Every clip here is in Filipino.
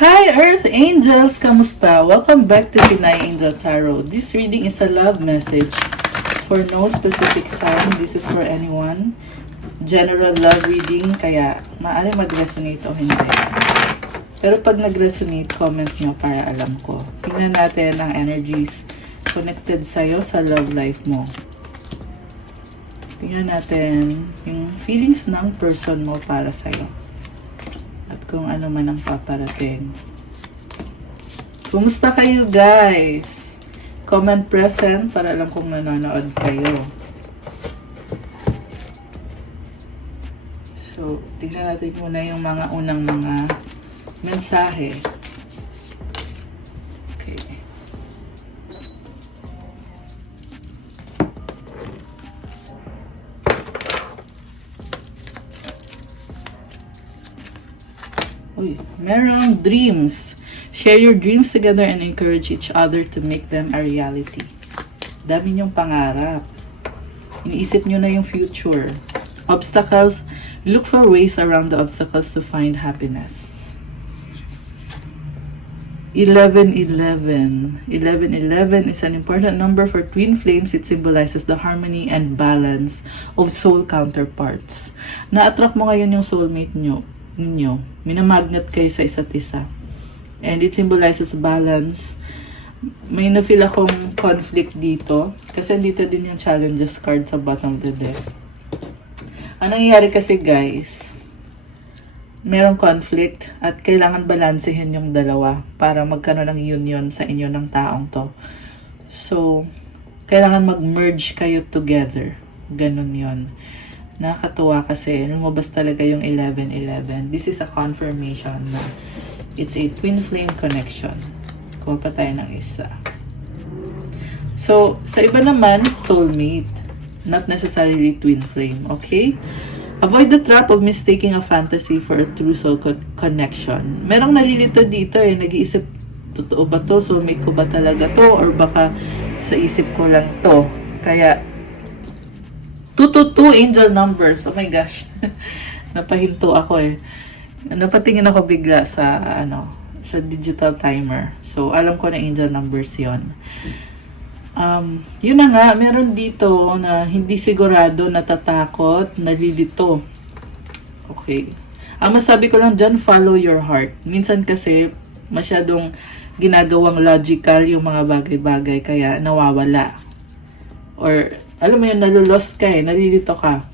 Hi Earth Angels! Kamusta? Welcome back to Pinay Angel Tarot. This reading is a love message for no specific sign. This is for anyone. General love reading, kaya maaari mag-resonate o hindi. Pero pag nag-resonate, comment nyo para alam ko. Tingnan natin ang energies connected sa'yo sa love life mo. Tingnan natin yung feelings ng person mo para sa'yo. At kung ano man ang paparating. Kumusta kayo guys? Comment present para alam kung nanonood kayo. So, tingnan natin muna yung mga unang mga mensahe. Okay. Uy, merong dreams. Share your dreams together and encourage each other to make them a reality. Dami niyong pangarap. Iniisip niyo na yung future. Obstacles. Look for ways around the obstacles to find happiness. 1111. 1111 is an important number for twin flames. It symbolizes the harmony and balance of soul counterparts. Na-attract mo ngayon yung soulmate ninyo. Minamagnet kayo sa isa't isa. And it symbolizes balance. May na-feel akong conflict dito. Kasi dito din yung challenges card sa bottom of the deck. Ang nangyayari kasi guys, merong conflict at kailangan balansehin yung dalawa para magkaroon ng union sa inyo ng taong to. So, kailangan mag-merge kayo together. Ganun yon. Nakakatuwa kasi lumabas talaga yung 1111. This is a confirmation na it's a twin flame connection. Kuha pa tayo ng isa. So, sa iba naman, soulmate. Not necessarily twin flame, okay? Avoid the trap of mistaking a fantasy for a true soul connection. Merong nalilito dito eh. Nag-iisip, totoo ba to? Soulmate ko ba talaga to? Or baka sa isip ko lang to? Kaya, 222 angel numbers. Oh my gosh. Napahinto ako eh. Napatingin ako bigla sa, sa digital timer. So, alam ko na angel numbers yon. Yun na nga, meron dito na hindi sigurado, natatakot, nalilito. Okay. Ang masabi ko lang dyan, follow your heart. Minsan kasi, masyadong ginagawang logical yung mga bagay-bagay, kaya nawawala. Or, alam mo yun, nalulost ka eh, nalilito ka.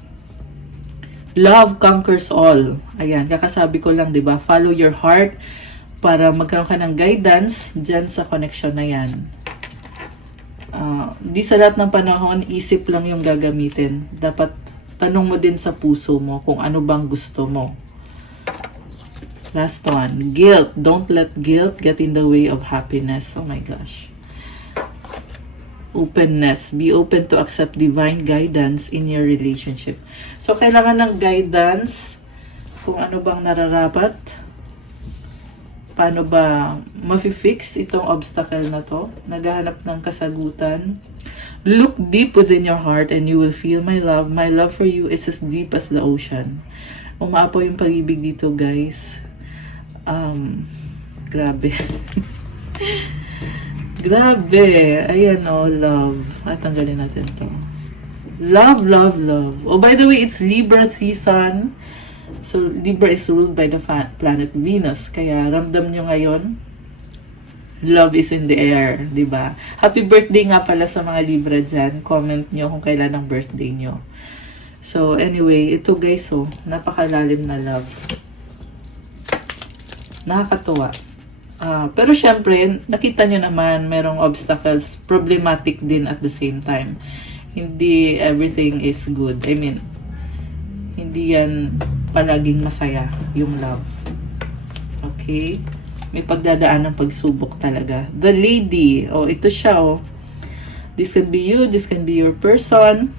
Love conquers all. Ayan, kakasabi ko lang, diba? Follow your heart para magkaroon ka ng guidance dyan sa connection na yan. Di sa lahat ng panahon, isip lang yung gagamitin. Dapat tanong mo din sa puso mo kung ano bang gusto mo. Last one, guilt. Don't let guilt get in the way of happiness. Oh my gosh. Openness. Be open to accept divine guidance in your relationship. So, kailangan ng guidance kung ano bang nararapat. Paano ba mafi-fix itong obstacle na to? Naghahanap ng kasagutan. Look deep within your heart and you will feel my love. My love for you is as deep as the ocean. Umaapaw yung pag-ibig dito, guys. Grabe. Grabe. Ayan o, love. At tanggalin natin to. Love, love, love. Oh, by the way, it's Libra season. So, Libra is ruled by the planet Venus. Kaya, ramdam nyo ngayon, love is in the air, diba? Happy birthday nga pala sa mga Libra dyan. Comment nyo kung kailan ang birthday nyo. So, anyway, ito guys, oh, napakalalim na love. Nakakatuwa. Pero syempre, nakita nyo naman, merong obstacles, problematic din at the same time. Hindi everything is good. I mean, hindi yan palaging masaya yung love. Okay? May pagdadaan ng pagsubok talaga. The lady. Oh, ito siya, oh. This can be you. This can be your person.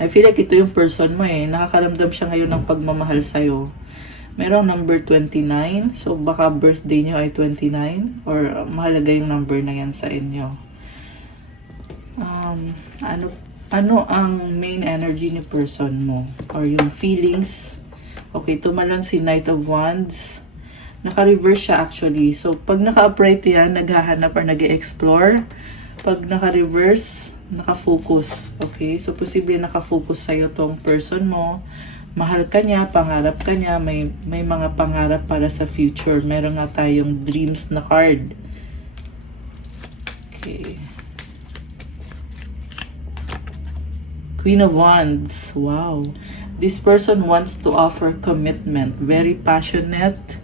I feel like ito yung person mo, eh. Nakakaramdam siya ngayon ng pagmamahal sa'yo. Merong number 29. So, baka birthday nyo ay 29. Or mahalaga yung number na yan sa inyo. Ano ang main energy ni person mo? Or yung feelings? Okay, tumalon si Knight of Wands. Naka-reverse siya actually. So, pag naka-upright yan, naghahanap or nag-explore. Pag naka-reverse, naka-focus. Okay? So, posible naka-focus sa'yo tong person mo. Mahal ka niya, pangarap ka niya, may mga pangarap para sa future. Meron nga tayong dreams na card. Okay. Queen of Wands. Wow. This person wants to offer commitment. Very passionate.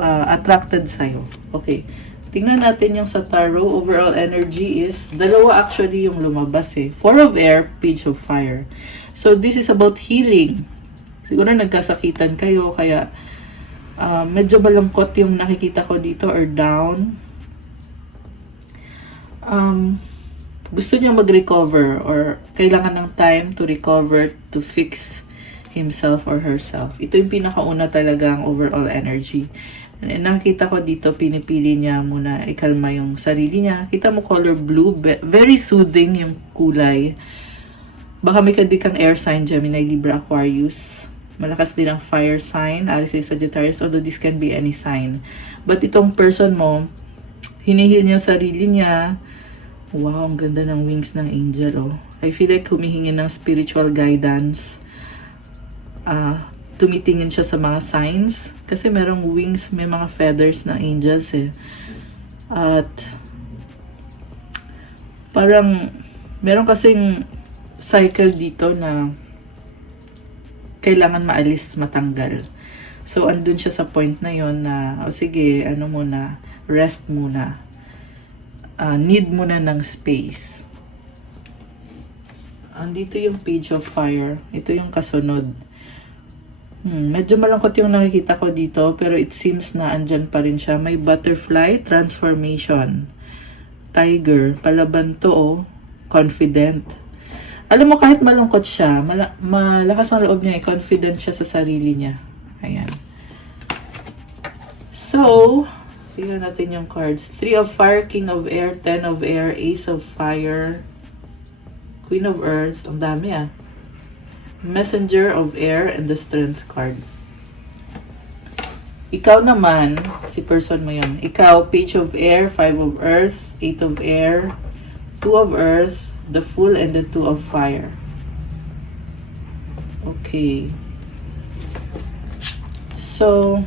Attracted sa'yo. Okay. Tingnan natin yung sa tarot. Overall energy is, dalawa actually yung lumabas eh. Four of Air, Page of Fire. So, this is about healing. Siguro nagkasakitan kayo, kaya medyo malungkot yung nakikita ko dito or down. Gusto niya mag-recover or kailangan ng time to recover, to fix himself or herself. Ito yung pinakauna talaga ang overall energy. And nakita ko dito, pinipili niya muna ikalma yung sarili niya. Kita mo color blue, very soothing yung kulay. Baka may kadikang air sign, Gemini, Libra, Aquarius. Malakas din ang fire sign, Aries, Sagittarius, although this can be any sign. But itong person mo, hinihil niya sarili niya. Wow, ang ganda ng wings ng angel, oh. I feel like humihingi ng spiritual guidance. Tumitingin siya sa mga signs. Kasi merong wings, may mga feathers ng angels, eh. At parang meron kasing cycle dito na kailangan maalis, matanggal. So, andun siya sa point na yon na, sige, muna, rest muna. Need muna ng space. Andito yung Page of Fire. Ito yung kasunod. Medyo malungkot yung nakikita ko dito, pero it seems na andyan pa rin siya. May butterfly, transformation. Tiger, palaban to, oh. Confident. Alam mo, kahit malungkot siya, malakas ang loob niya, confident siya sa sarili niya. Ayan. So, tingnan natin yung cards. 3 of Fire, King of Air, 10 of Air, Ace of Fire, Queen of Earth. Ang dami, ah. Messenger of Air, and the Strength card. Ikaw naman, si person mo yun. Ikaw, Page of Air, 5 of Earth, 8 of Air, 2 of Earth, the Fool, and the 2 of Fire. Okay. So,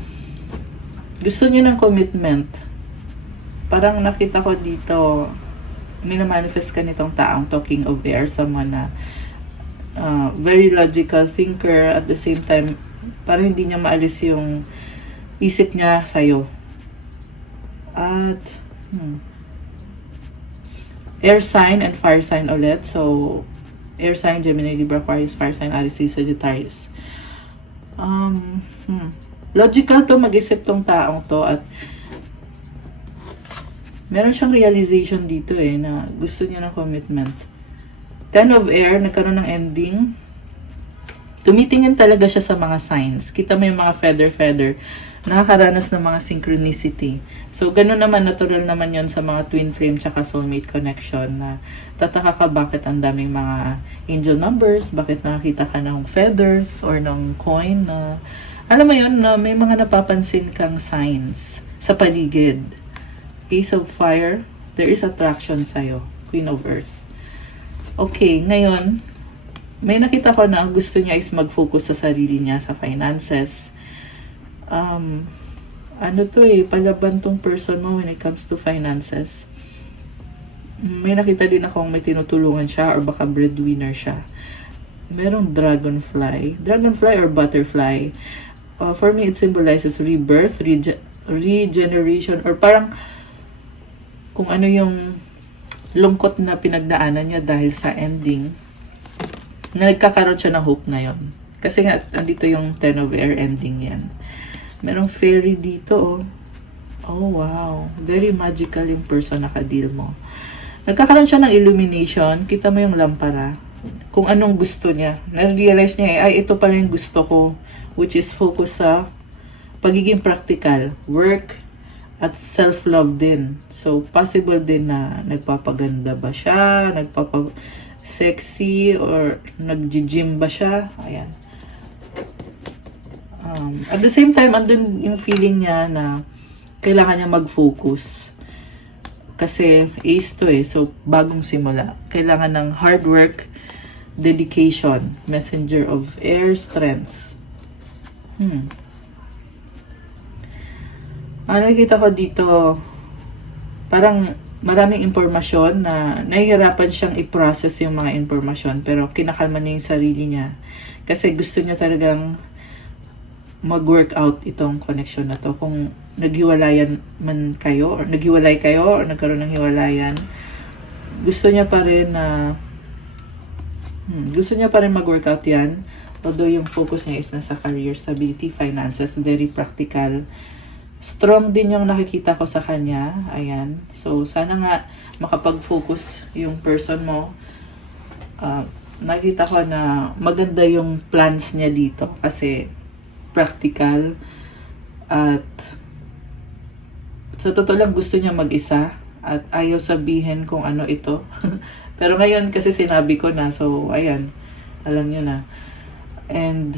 gusto niyo ng commitment. Parang nakita ko dito, minamanifest ka nitong taong talking of air, someone na very logical thinker, at the same time, parang hindi niya maalis yung isip niya sa'yo. At, air sign and fire sign ulit. So, air sign, Gemini, Libra, Aquarius, fire sign, Aries, Sagittarius. Logical to mag-isip tong taong to, at meron siyang realization dito na gusto niya ng commitment. 10 of Air, nagkaroon ng ending. Tumitingin talaga siya sa mga signs. Kita mo yung mga feather. Nakakaranas ng mga synchronicity. So, ganun naman, natural naman yon sa mga twin flame tsaka soulmate connection, na tataka ka bakit ang daming mga angel numbers, bakit nakakita ka ng feathers or ng coin na, alam mo yon, na may mga napapansin kang signs sa paligid. Ace of Fire, there is attraction sa'yo. Queen of Earth. Okay, ngayon, may nakita ko na ang gusto niya is mag-focus sa sarili niya, sa finances. Palaban tong person mo when it comes to finances. May nakita din akong may tinutulungan siya or baka breadwinner siya. Merong dragonfly. Dragonfly or butterfly. For me, it symbolizes rebirth, regeneration, or parang kung ano yung lungkot na pinagdaanan niya dahil sa ending, na nagkakaroon siya ng hope ngayon. Kasi nga, andito yung 10 of Air, ending yan. Merong fairy dito, oh. Oh, wow. Very magical yung person na ka-deal mo. Nagkakaroon siya ng illumination. Kita mo yung lampara. Kung anong gusto niya. Na-realize niya, ay, ito pala yung gusto ko. Which is focus sa pagiging practical. Work, at self-love din. So, possible din na nagpapaganda ba siya, nagpapa-sexy, or nag-gym ba siya. Ayan. At the same time, andun yung feeling niya na kailangan niya mag-focus. Kasi ace to eh, so bagong simula. Kailangan ng hard work, dedication, messenger of air, strength. Nakikita ko dito, parang maraming impormasyon na nahihirapan siyang i-process yung mga impormasyon, pero kinakalma niya yung sarili niya. Kasi gusto niya talagang mag-work out itong connection na to. Kung naghiwalayan man kayo, or naghiwalay kayo, or nagkaroon ng hiwalayan, gusto niya pa rin na mag-work out yan. Although yung focus niya is nasa career, stability, finances, very practical. Strong din yung nakikita ko sa kanya. Ayan. So, sana nga makapag-focus yung person mo. Nakita ko na maganda yung plans niya dito kasi practical at sa totoo lang gusto niya mag-isa at ayaw sabihin kung ano ito. Pero ngayon kasi sinabi ko na, so ayan, alam niyo na. And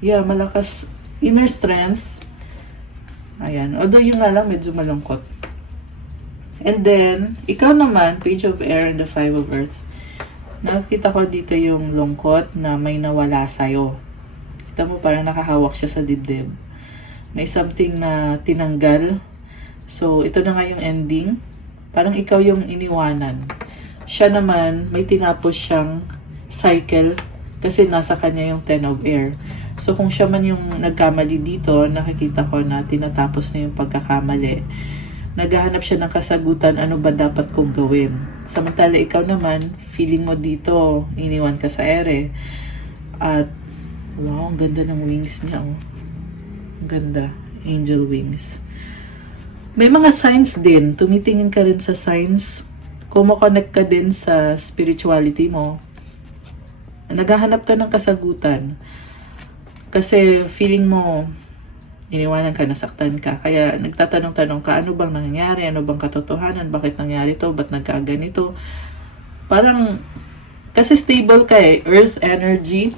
yeah, malakas inner strength. Ayan. Although yung nga lang medyo malungkot. And then, ikaw naman, Page of Air and the Five of Earth. Nakita ko dito yung lungkot na may nawala sa'yo. Kita mo parang nakahawak siya sa dibdib. May something na tinanggal. So, ito na nga yung ending. Parang ikaw yung iniwanan. Siya naman, may tinapos siyang cycle kasi nasa kanya yung Ten of Air. So, kung siya man yung nagkamali dito, nakikita ko na tinatapos na yung pagkakamali. Naghahanap siya ng kasagutan, ano ba dapat kong gawin. Samantala, ikaw naman, feeling mo dito, iniwan ka sa ere. At, wow, ang ganda ng wings niya, oh. Ang ganda. Angel wings. May mga signs din. Tumitingin ka rin sa signs. Kumo-connect ka din sa spirituality mo. Naghahanap ka ng kasagutan. Kasi feeling mo, iniwanan ka, nasaktan ka. Kaya nagtatanong-tanong ka, ano bang nangyari? Ano bang katotohanan? Bakit nangyari to? Ba't nagkaganito? Parang, kasi stable ka eh. Earth energy.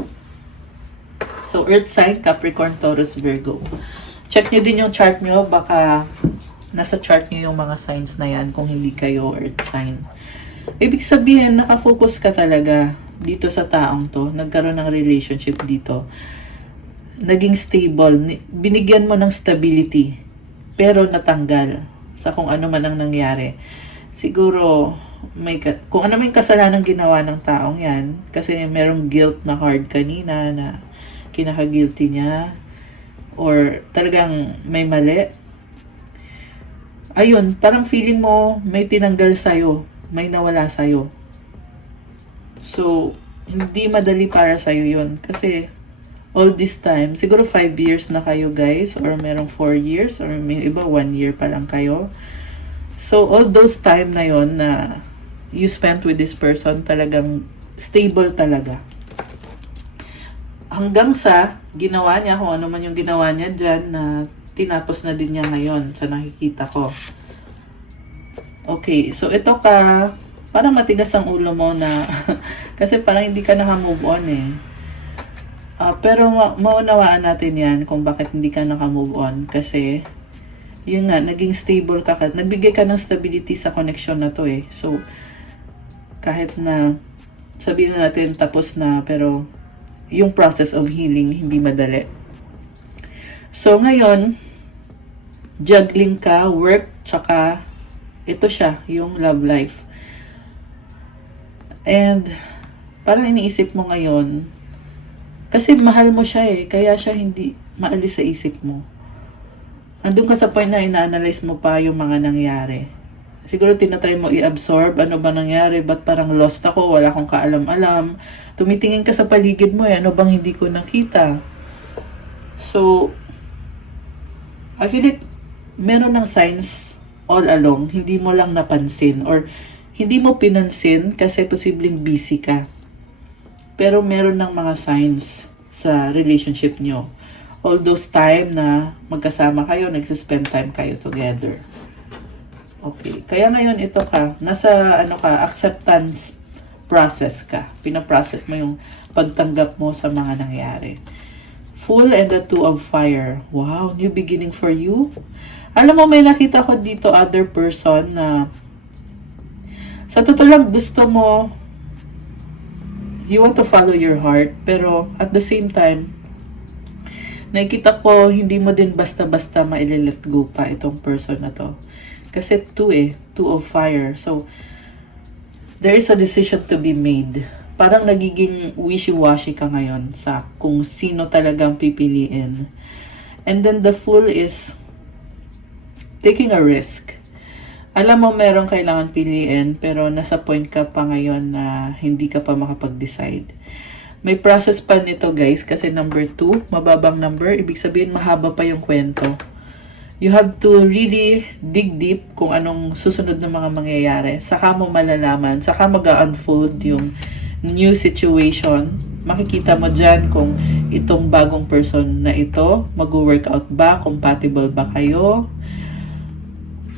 So, Earth sign, Capricorn, Taurus, Virgo. Check nyo din yung chart nyo. Baka nasa chart nyo yung mga signs na yan kung hindi kayo Earth sign. Ibig sabihin, nakafocus ka talaga dito sa taong to. Nagkaroon ng relationship dito. Naging stable, binigyan mo ng stability, pero natanggal sa kung ano man ang nangyari. Siguro, kung ano may kasalanan ginawa ng taong yan, kasi merong guilt na card kanina na kinaka-guilty niya, or talagang may mali. Ayun, parang feeling mo may tinanggal sa'yo, may nawala sa'yo. So, hindi madali para sa'yo yun, kasi all this time, siguro 5 years na kayo guys, or merong 4 years, or may iba 1 year pa lang kayo. So, all those time na yon na you spent with this person, talagang stable talaga. Hanggang sa ginawa niya, kung ano man yung ginawa niya dyan, na tinapos na din niya ngayon sa nakikita ko. Okay, so ito ka, parang matigas ang ulo mo na, kasi parang hindi ka naka-move on eh. Pero maunawaan natin yan kung bakit hindi ka naka-move on. Kasi, yun nga, naging stable ka. Nagbigay ka ng stability sa connection na to eh. So, kahit na sabihin na natin tapos na, pero yung process of healing hindi madali. So, ngayon, juggling ka, work, tsaka ito siya, yung love life. And, parang iniisip mo ngayon, kasi mahal mo siya eh, kaya siya hindi maalis sa isip mo. Andun ka sa point na ina-analyze mo pa yung mga nangyari. Siguro tinatry mo i-absorb, ano ba nangyari, ba't parang lost ako, wala akong kaalam-alam. Tumitingin ka sa paligid mo eh, ano bang hindi ko nakita. So, I feel like meron ng signs all along, hindi mo lang napansin or hindi mo pinansin kasi posibleng busy ka. Pero meron ng mga signs sa relationship nyo. All those time na magkasama kayo, nagsispend time kayo together. Okay. Kaya ngayon ito ka, nasa acceptance process ka. Pinaprocess mo yung pagtanggap mo sa mga nangyari. Fool and the Two of Fire. Wow, new beginning for you. Alam mo, may nakita ko dito other person na sa totoo lang gusto mo, you want to follow your heart, pero at the same time, nakikita ko, hindi mo din basta-basta ma-let go pa itong person na to. Kasi two of fire. So, there is a decision to be made. Parang nagiging wishy-washy ka ngayon sa kung sino talagang pipiliin. And then the Fool is taking a risk. Alam mo, merong kailangan piliin, pero nasa point ka pa ngayon na hindi ka pa makapag-decide. May process pa nito guys, kasi number 2, mababang number, ibig sabihin mahaba pa yung kwento. You have to really dig deep kung anong susunod na mga mangyayari. Saka mo malalaman, saka mag-unfold yung new situation. Makikita mo dyan kung itong bagong person na ito, mag-workout ba, compatible ba kayo,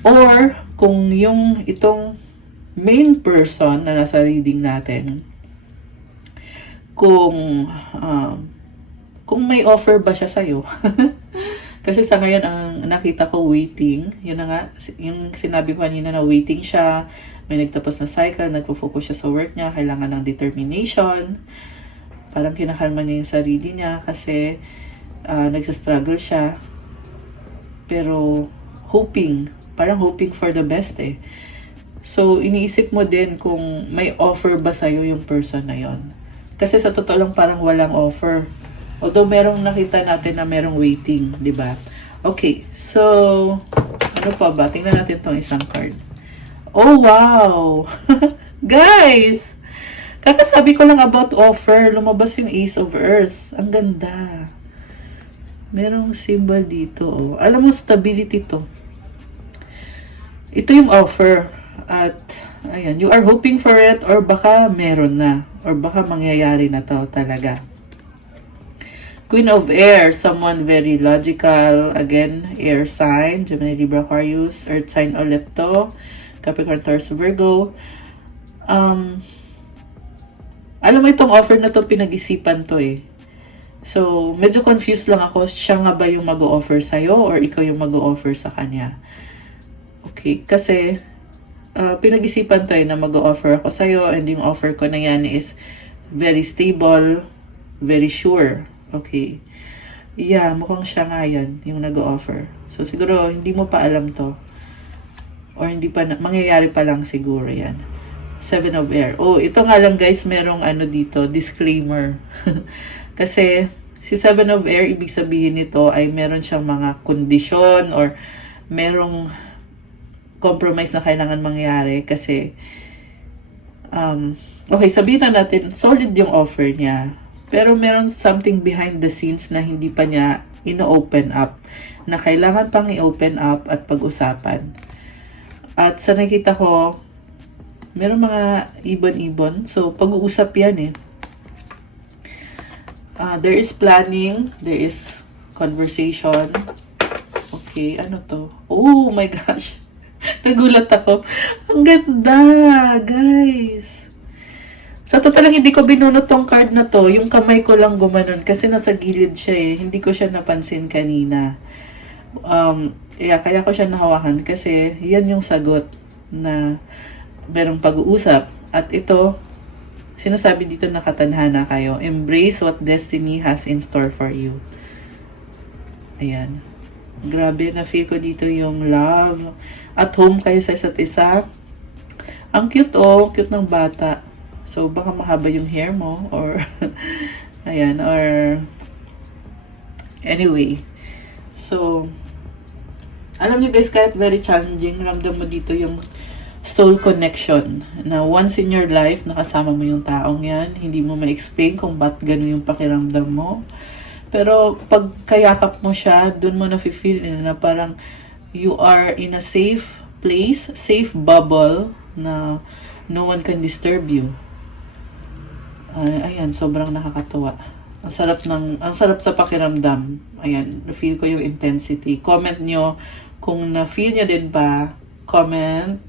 or kung yung itong main person na nasa reading natin, kung may offer ba siya sa'yo. Kasi sa ngayon, ang nakita ko waiting. Yun na nga, yung sinabi ko kanina na waiting siya. May nagtapos na cycle, nagpo-focus siya sa work niya, kailangan ng determination. Parang kinakalma niya yung sarili niya kasi nagsastruggle siya. Pero parang hoping for the best eh. So, iniisip mo din kung may offer ba sa'yo yung person na yon. Kasi sa totoo lang parang walang offer. Although merong nakita natin na merong waiting, di ba? Okay, so, ano pa ba? Tingnan natin tong isang card. Oh, wow! Guys! Kakasabi ko lang about offer. Lumabas yung Ace of Earth. Ang ganda. Merong symbol dito. Oh. Alam mo, stability to. Ito yung offer. At, ayan, you are hoping for it or baka meron na. Or baka mangyayari na to talaga. Queen of Air, someone very logical. Again, air sign, Gemini, Libra, Aquarius, earth sign ulit to. Capricorn, Taurus, Virgo. Alam mo itong offer na to, pinag-isipan to eh. So, medyo confused lang ako. Siya nga ba yung mag-o-offer sa'yo or ikaw yung mag-o-offer sa kanya? Okay, kasi pinag-isipan to eh na mag-o-offer ako sa'yo and yung offer ko na yan is very stable, very sure. Okay. Yeah, mukhang siya nga yan, yung nag-o-offer. So, siguro, hindi mo pa alam to. Or hindi pa, mangyayari pa lang siguro yan. Seven of Air. Oh, ito nga lang guys, merong ano dito, disclaimer. Kasi, si Seven of Air, ibig sabihin nito ay meron siyang mga kondisyon or merong compromise na kailangan mangyari. Kasi, okay, sabihin na natin, solid yung offer niya. Pero meron something behind the scenes na hindi pa niya ino-open up. Na kailangan pang i-open up at pag-usapan. At sa nakita ko, meron mga ibon-ibon. So, pag-uusap yan eh. There is planning. There is conversation. Okay, ano to? Oh my gosh. Nagulat ako. Ang ganda, guys. Sa totoo lang, hindi ko binunot tong card na to. Yung kamay ko lang gumanon kasi nasa gilid siya eh. Hindi ko siya napansin kanina. Kaya ko siya nahawakan kasi yan yung sagot na merong pag-uusap. At ito, sinasabi dito na katadhana kayo. Embrace what destiny has in store for you. Ayan. Grabe, na-feel ko dito yung love. At home kayo sa isa't isa. Ang cute oh, cute ng bata. So, baka mahaba yung hair mo or ayan, or anyway. So, alam niyo guys, kahit very challenging, ramdam mo dito yung soul connection na once in your life, nakasama mo yung taong yan, hindi mo ma-explain kung ba't gano'n yung pakiramdam mo. Pero, pag kayakap mo siya, dun mo na-feel na parang you are in a safe place, safe bubble na no one can disturb you. Ayan, sobrang nakakatuwa. Ang sarap sa pakiramdam. Ayan, na-feel ko yung intensity. Comment nyo kung na-feel nyo din ba. Comment.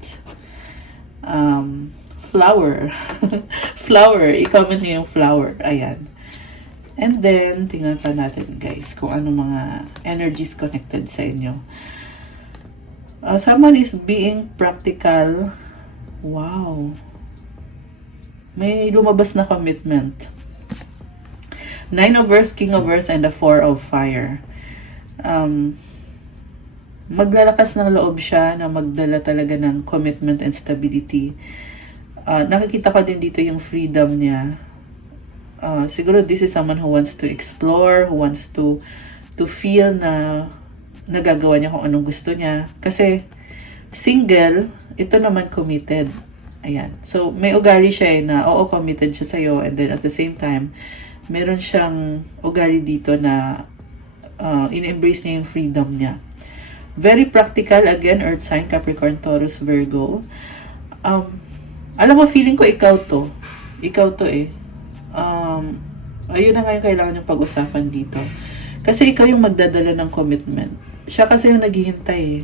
Flower. Flower. I-comment nyo yung flower. Ayan. And then, tingnan pa natin guys kung ano mga energies connected sa inyo. Someone is being practical. Wow. May lumabas na commitment. 9 of Earth, King of Earth, and the 4 of Fire. Maglalakas ng loob siya na magdala talaga ng commitment and stability. Nakikita ko din dito yung freedom niya. Siguro this is someone who wants to explore, who wants to feel na nagagawa niya kung anong gusto niya. Kasi single, ito naman committed. Ayan. So, may ugali siya na oo, committed siya sa'yo, and then at the same time, meron siyang ugali dito na in-embrace niya yung freedom niya. Very practical, again, Earth sign, Capricorn, Taurus, Virgo. Alam mo, feeling ko ikaw to. Ikaw to eh. Ayun na nga yung kailangan yung pag-usapan dito. Kasi ikaw yung magdadala ng commitment. Siya kasi yung naghihintay eh.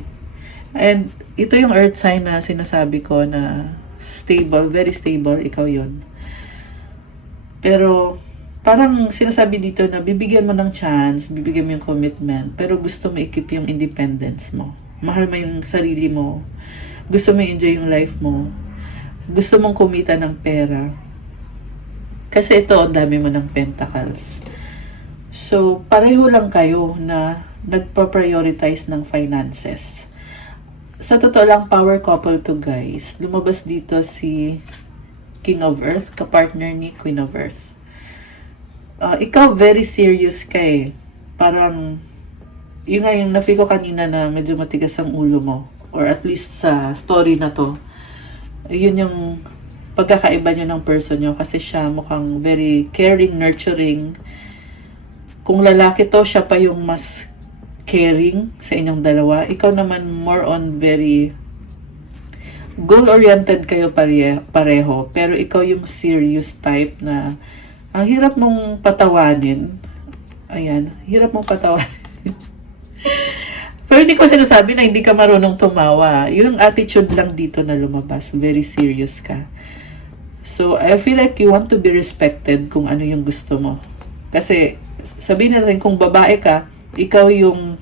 And ito yung Earth sign na sinasabi ko na stable, very stable, ikaw yun. Pero parang sinasabi dito na bibigyan mo ng chance, bibigyan mo yung commitment, pero gusto mo i-keep yung independence mo. Mahal mo yung sarili mo. Gusto mo enjoy yung life mo. Gusto mong kumita ng pera. Kasi ito, ang dami mo ng pentacles. So, pareho lang kayo na nagpa-prioritize ng finances. Sa totoo lang, power couple to guys. Lumabas dito si King of Earth, kapartner ni Queen of Earth. Ikaw, very serious ka eh. Parang, yun nga yung na-feel ko kanina na medyo matigas ang ulo mo. Or at least sa story na to. Yun yung pagkakaiba nyo ng person nyo. Kasi siya mukhang very caring, nurturing. Kung lalaki to, siya pa yung mas caring sa inyong dalawa. Ikaw naman more on very goal-oriented kayo pareho. Pero ikaw yung serious type na ang hirap mong patawanin. Ayan, hirap mong patawanin. Pero hindi ko sinasabi na hindi ka marunong tumawa. Yung attitude lang dito na lumabas. Very serious ka. So, I feel like you want to be respected kung ano yung gusto mo. Kasi, sabihin natin kung babae ka, ikaw yung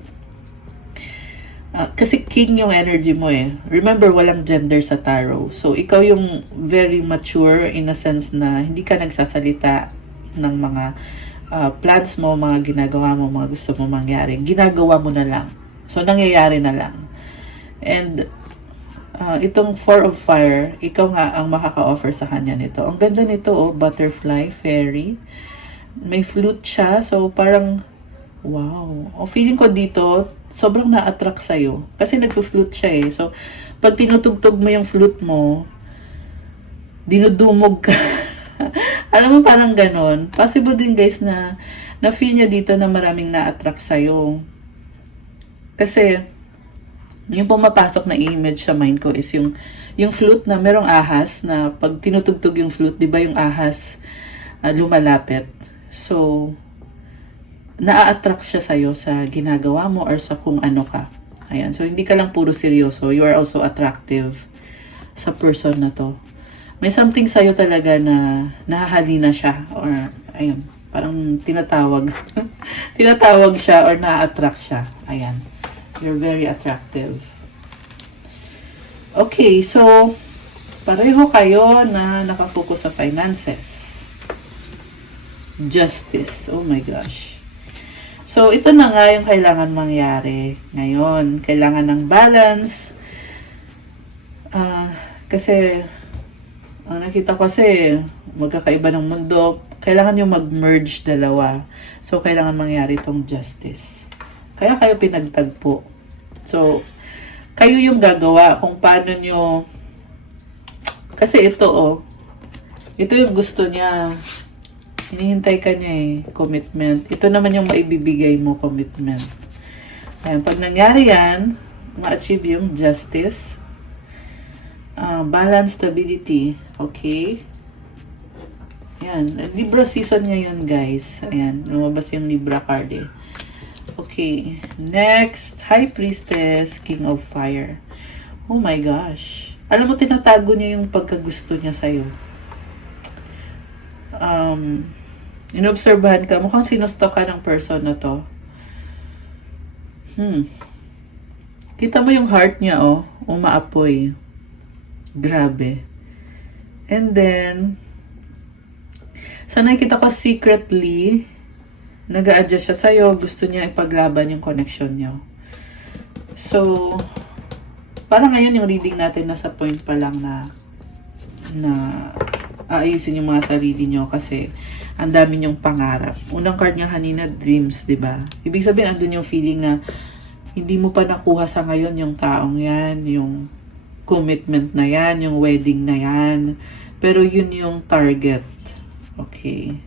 kasi king yung energy mo eh. Remember, walang gender sa tarot. So, ikaw yung very mature in a sense na hindi ka nagsasalita ng mga plans mo, mga ginagawa mo, mga gusto mo mangyari. Ginagawa mo na lang. So, nangyayari na lang. And, itong 4 of Fire, ikaw nga ang makaka-offer sa kanya nito. Ang ganda nito, oh, butterfly, fairy. May flute siya. So, parang, wow. O, feeling ko dito, sobrang na-attract sa'yo. Kasi nagpo-flute siya eh. So, pag tinutugtog mo yung flute mo, dinudumog ka. Alam mo, parang ganon. Possible din guys na na-feel niya dito na maraming na-attract sa'yo. Kasi, yung pumapasok na image sa mind ko is yung flute na merong ahas na pag tinutugtog yung flute, di ba yung ahas lumalapit. So, na-attract siya sa'yo sa ginagawa mo or sa kung ano ka. Ayan. So, hindi ka lang puro seryoso. You are also attractive sa person na to. May something sa'yo talaga na nahahalina siya or, ayun, parang tinatawag. Tinatawag siya or na-attract siya. Ayan. You're very attractive. Okay, so, pareho kayo na nakafocus sa finances. Justice. Oh my gosh. So, ito na nga yung kailangan mangyari ngayon. Kailangan ng balance. Kasi, ang nakita ko kasi, magkakaiba ng mundo. Kailangan yung mag-merge dalawa. So, kailangan mangyari itong justice. Kaya kayo pinagtagpo. So, kayo yung gagawa kung paano nyo... Kasi ito, oh. Ito yung gusto niya. Hinihintay ka niya eh, commitment. Ito naman yung maibibigay mo, commitment. Ayan, pag nangyari yan, ma-achieve yung justice, balance, stability, okay? Ayan, Libra season ngayon guys. Ayan, lumabas yung Libra card eh. Okay, next, High Priestess, King of Fire. Oh my gosh. Alam mo, tinatago niya yung pagkagusto niya sa'yo. Inobserbahan ka. Mukhang sinostok ka ng person na to. Kita mo yung heart niya, oh. Umaapoy. Grabe. And then, sa nakikita ko secretly, nag-a-adjust siya sa'yo. Gusto niya ipaglaban yung connection niyo. So, parang ngayon yung reading natin nasa point pa lang na aayusin yung mga sarili niyo kasi ang dami niyong pangarap. Unang card niya kanina, dreams, di ba? Ibig sabihin, andun yung feeling na hindi mo pa nakuha sa ngayon yung taong yan, yung commitment na yan, yung wedding na yan. Pero yun yung target. Okay.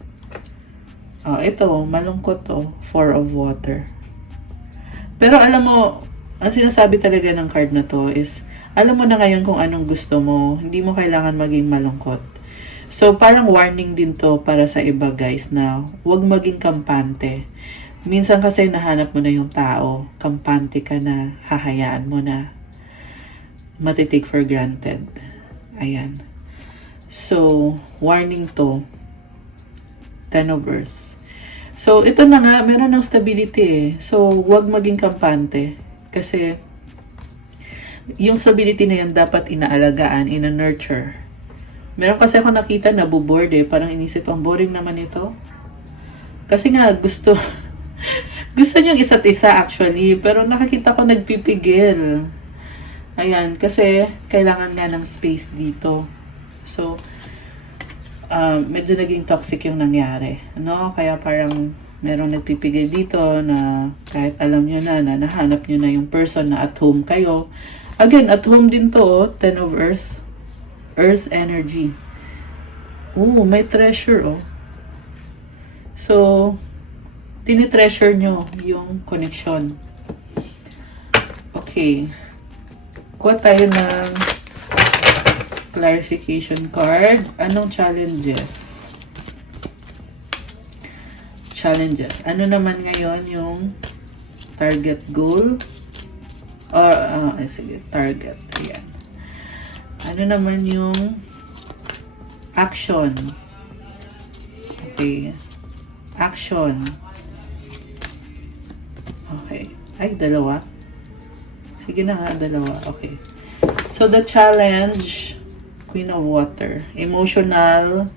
Ito, malungkot to. Four of Water. Pero alam mo, ang sinasabi talaga ng card na to is, alam mo na ngayon kung anong gusto mo. Hindi mo kailangan maging malungkot. So, parang warning din to para sa iba guys na huwag maging kampante. Minsan kasi nahanap mo na yung tao, kampante ka na, hahayaan mo na, matitake for granted. Ayan. So, warning to. 10 of Earth. So, ito na nga, meron ng stability eh. So, huwag maging kampante. Kasi, yung stability na yan dapat inaalagaan, ina-nurture. Meron kasi ako nakita na buboard eh. Parang inisip, ang boring naman ito. Kasi nga, gusto niyang isa't isa actually. Pero nakakita ko nagpipigil. Ayan, kasi kailangan nga ng space dito. So, medyo naging toxic yung nangyari. No? Kaya parang merong nagpipigil dito na kahit alam nyo na nahanap nyo na yung person na at home kayo. Again, at home din to, 10 of Earth. Earth energy. May treasure, oh. So, tinitreasure nyo yung connection. Okay. Kuha tayo ng clarification card. Anong challenges? Challenges. Ano naman ngayon yung target goal? Or, sige, target. Ayan. Ano naman yung action? Okay. Action. Okay. Ay, dalawa. Sige na nga, dalawa. Okay. So, the challenge, Queen of Water. Emotional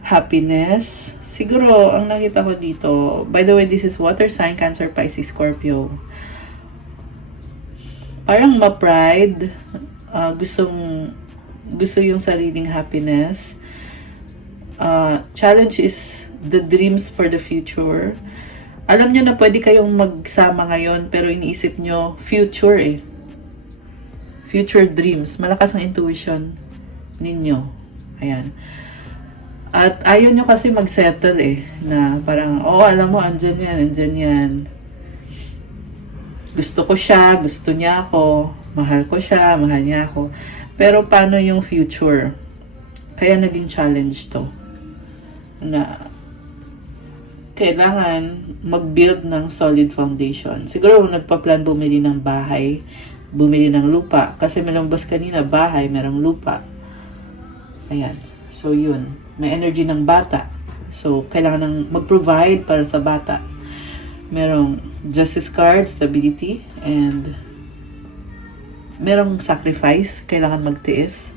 happiness. Siguro, ang nakita ko dito, by the way, this is water sign, Cancer, Pisces, Scorpio. Parang ma-pride. Gusto yung sariling happiness. Challenge is the dreams for the future. Alam nyo na pwede kayong magsama ngayon pero iniisip nyo future eh. Future dreams. Malakas ang intuition ninyo. Ayan. At ayaw nyo kasi mag-settle eh. Na parang, alam mo, andyan yan. Gusto ko siya, gusto niya ako. Mahal ko siya, mahal niya ako. Pero paano yung future? Kaya naging challenge to. Na kailangan mag-build ng solid foundation. Siguro nagpa-plan bumili ng bahay, bumili ng lupa. Kasi may lumabas kanina, bahay, merong lupa. Ayan. So yun. May energy ng bata. So kailangan ng mag-provide para sa bata. Merong justice card, stability, and merong sacrifice, kailangan magtiis.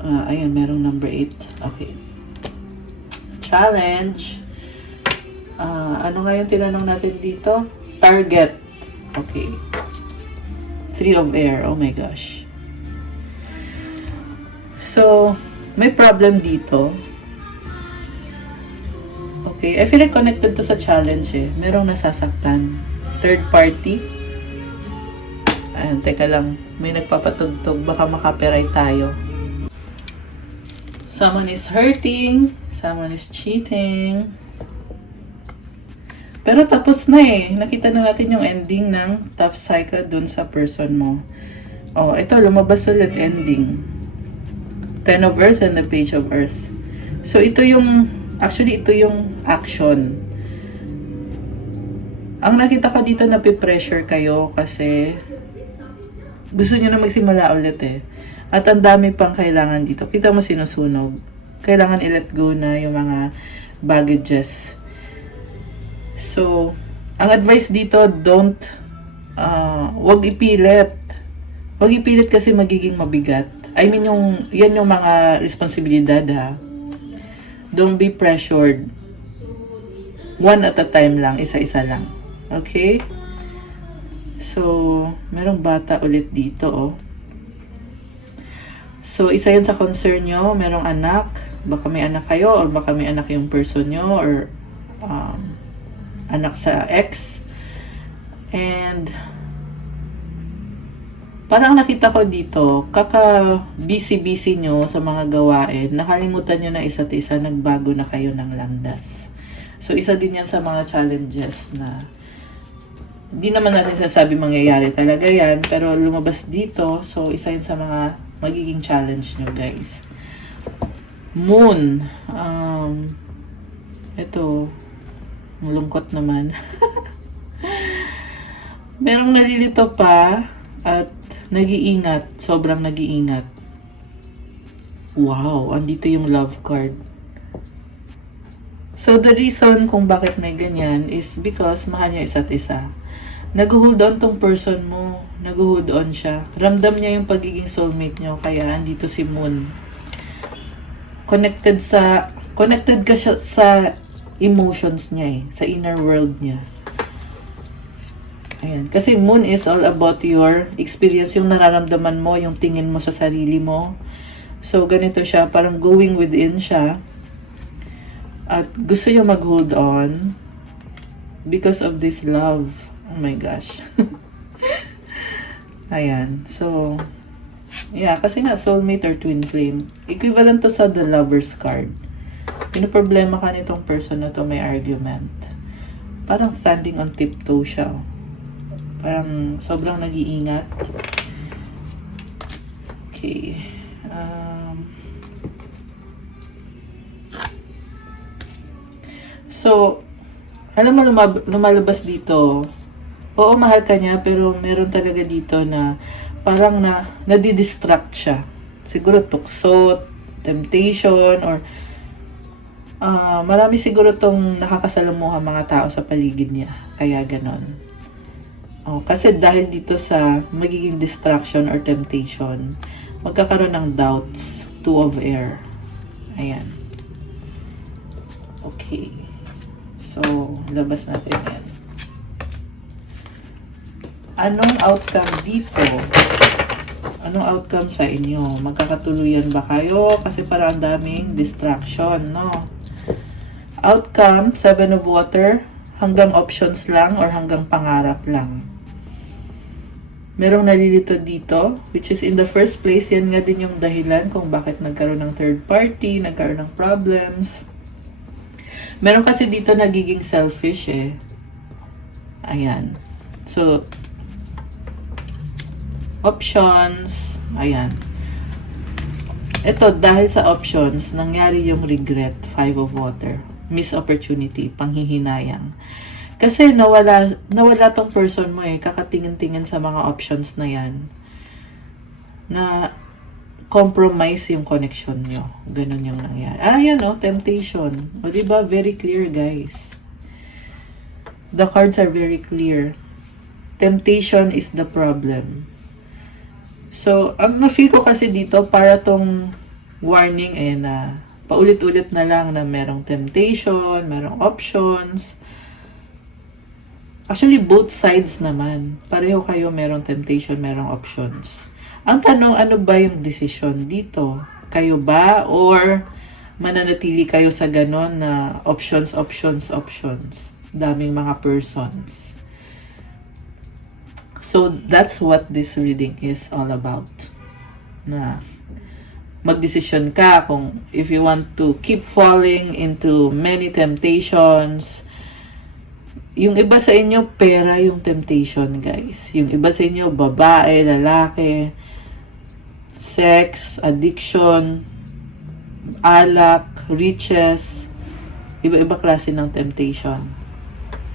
Ayun, merong number 8. Okay. Challenge. Ano nga yung tinanong natin dito? Target. Okay. 3 of Air. Oh my gosh. So, may problem dito. Okay. I feel like connected to sa challenge eh. Merong nasasaktan. Third party. Ayan, teka lang. May nagpapatugtog. Baka makapiright tayo. Someone is hurting. Someone is cheating. Pero tapos na eh. Nakita na natin yung ending ng tough cycle dun sa person mo. Ito. Lumabas ulit ending. 10 of Earth and the Page of Earth. So, ito yung action. Ang nakita ko dito, napipressure kayo kasi gusto niyo na magsimula ulit eh. At ang dami pang kailangan dito. Kita mo sinusunog. kailangan i-let go na yung mga baggages. So, ang advice dito, wag ipilit. Wag ipilit kasi magiging mabigat. I mean, yan yung mga responsibilidad, ha. Don't be pressured. One at a time lang, isa-isa lang. Okay? So, merong bata ulit dito, oh. So, isa yun sa concern nyo, merong anak, baka may anak kayo, or baka may anak yung person nyo, or anak sa ex. And, parang nakita ko dito, kaka-busy-busy nyo sa mga gawain, nakalimutan nyo na isa't isa, nagbago na kayo ng landas. So, isa din yan sa mga challenges na hindi naman natin sasabi mangyayari talaga yan, pero lumabas dito, so isa yun sa mga magiging challenge nyo, guys. Moon. Ito, malungkot naman. Merong nalilito pa at nag-iingat, sobrang nag-iingat. Wow, andito yung love card. So, the reason kung bakit may ganyan is because mahal niya isa't isa. Nag-hold on tong person mo. Nag-hold on siya. Ramdam niya yung pagiging soulmate niyo, kaya andito si Moon. Connected ka siya sa emotions niya, sa inner world niya. Ayan. Kasi Moon is all about your experience, yung nararamdaman mo, yung tingin mo sa sarili mo. So, ganito siya, parang going within siya. At gusto niya mag-hold on because of this love. Oh my gosh. Ayan. So, yeah, kasi nga soulmate or twin flame. Equivalent to sa the lover's card. Pinoproblema ka nitong person na to, may argument. Parang standing on tiptoe siya. Parang sobrang nag-iingat. Okay. So, alam mo, lumalabas dito, oo, mahal ka niya, pero meron talaga dito na parang nadidistract siya. Siguro tukso, temptation, or marami siguro tong nakakasalamuha mga tao sa paligid niya. Kaya ganon. Oh, kasi dahil dito sa magiging distraction or temptation, magkakaroon ng doubts. Two of air. Ayan. Okay. So, labas natin yan. Anong outcome dito? Anong outcome sa inyo? Magkakatuluyan ba kayo? Kasi parang daming distraction, no? Outcome, 7 of water, hanggang options lang or hanggang pangarap lang. Merong nalilito dito, which is in the first place, yan nga din yung dahilan kung bakit nagkaroon ng third party, nagkaroon ng problems. Meron kasi dito nagiging selfish eh. Ayan. So, options, ayan. Ito, dahil sa options, nangyari yung regret, 5 of water. Missed opportunity, panghihinayang. Kasi nawala tong person mo eh, kakatingin-tingin sa mga options na yan. Na compromise yung connection nyo. Ganun yung nangyari. Yan o, temptation. O diba, very clear guys. The cards are very clear. Temptation is the problem. So, ang na-feel ko kasi dito, para tong warning eh na paulit-ulit na lang na merong temptation, merong options. Actually, both sides naman. Pareho kayo, merong temptation, merong options. Ang tanong, ano ba yung decision dito? Kayo ba? Or mananatili kayo sa ganon na options? Daming mga persons. So, that's what this reading is all about. Na magdesisyon ka kung if you want to keep falling into many temptations. Yung iba sa inyo, pera yung temptation, guys. Yung iba sa inyo, babae, lalaki, sex, addiction, alak, riches, iba-iba klase ng temptation.